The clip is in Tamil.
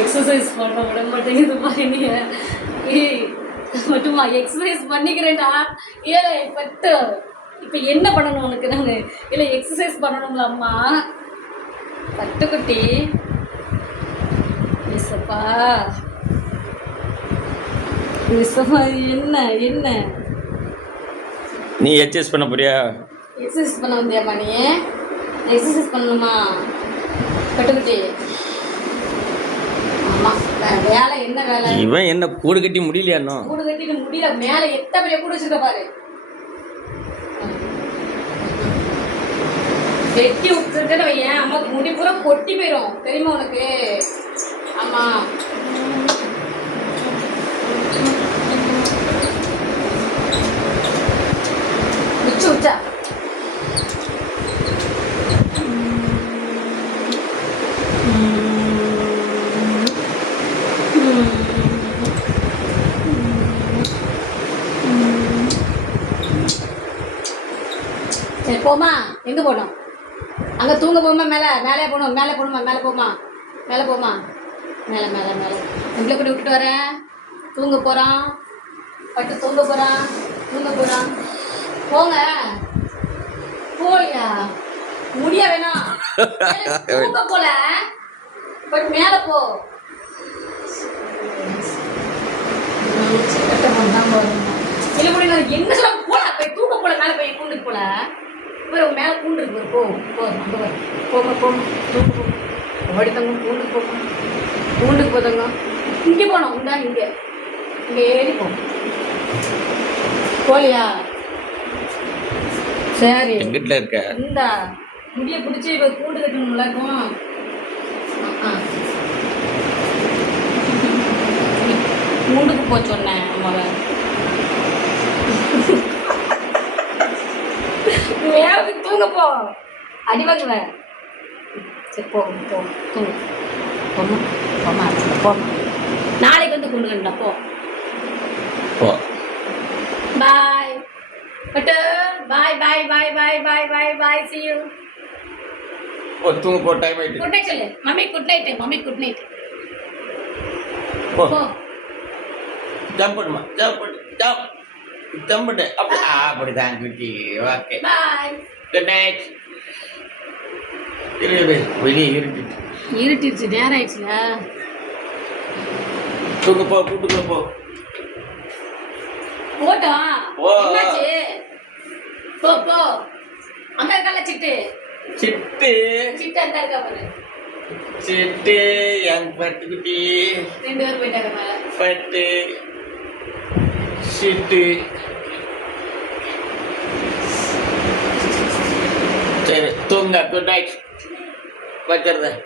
எக்ஸசைஸ் பண்ண விட மாட்டேங்குது பாருங்க. ஏய் மட்டுமா எக்ஸசைஸ் பண்ணிக்கிறேன்டா. ஏல பட்டு இப்போ என்ன பண்ணணும் உனக்கு? நான் இல்லை எக்ஸசைஸ் பண்ணணுங்களா அம்மா? பட்டுக்குட்டி மிஸ்ஸப்பா மிஸ்ஸப்பா என்ன என்ன நீ எக்ஸசைஸ் பண்ண போறியா? எக்ஸசைஸ் பண்ண வந்தியாம்மா நீ? எக்ஸசைஸ் பண்ணணுமா பட்டுக்குட்டி? ஆமாம் வேலை என்ன வேலை? இவன் என்ன கூடு கட்டி முடியலையா? இன்னும் கூடு கட்டிட்டு முடியல. மேலே எத்தனை பெரிய கூடு வச்சிருக்க பாரு. வெட்டி விட்டுருக்கேன்னு வையன், அம்மாவுக்கு முடி பூரா கொட்டி போயிடும் தெரியுமா உனக்கு? ஆமா மிச்சு விட்டா சரி போமா. எங்கே போகணும்? அங்கே தூங்க போமா? மேலே மேலே போகணும். மேலே போகணுமா? மேலே போமா? மேலே போமா? மேலே மேலே மேலே எங்களை கூட விட்டுட்டு வரேன். தூங்க போகிறான் பட்டு, தூங்க போகிறான், தூங்க போகிறான். போங்க போலியா? முடிய வேணாம். தூங்க போல பட் மேலே போ. இல்லை கூட என்ன சொல்ல போல போய் தூங்க போல. மேலே போய் கூண்டுக்கு போல மேலே கூண்டு இருக்கு. போ போ அங்கே வர போங்க போங்க. தூங்க போங்க. ஓடி தங்க கூண்டுக்கு போங்க. கூண்டுக்கு போதங்க. இங்கே போனோம். இந்தா இங்கே இங்கே ஏறி போ. போலியா? சரி எங்கிட்ட இருக்க இந்தா முடிய பிடிச்சி இப்போ கூண்டு கட்டணும்ல இருக்கும். கூண்டுக்கு போ சொன்னேன் அம்மாவை. மேலே தூங்க போ. அடி வாங்குவேன். சரி போ போ தூங்க போமா போமா போமா. நாளைக்கு வந்து கொண்டு கண்டா போ. போ பாய் பட்டு. பாய் பாய் பாய் பாய் பாய் பாய் பாய். see you. போ தூங்க போ. டைம் ஆயிட்டு. குட் நைட் சொல்லு mummy. Good night mummy. Good night. போ போ ஜம்ப் பண்ணுமா? ஜம்ப் பண்ணு. ஜம்ப் ஜம்ப் பண்ணு. அப்படி அப்படிதான் குட்டி. Okay bye. Good night. வெளியே இருட்டு. இருட்டிடுச்சு. நேரம் ஆயிடுச்சுல. தூங்க போ. கூட்டுக்குள்ள போ. போட்டோம். போ. என்னாச்சு? போ போ. அங்க இருக்கல சிட்டு. சிட்டு சிட்டு அந்த இருக்கா பாரு. சிட்டு என் பட்டுக்குட்டி. 2 பேர் போயிட்டாங்க மேல. பட்டு சிட்டு. சரி தூங்க. Good night. வச்சிருந்தேன்.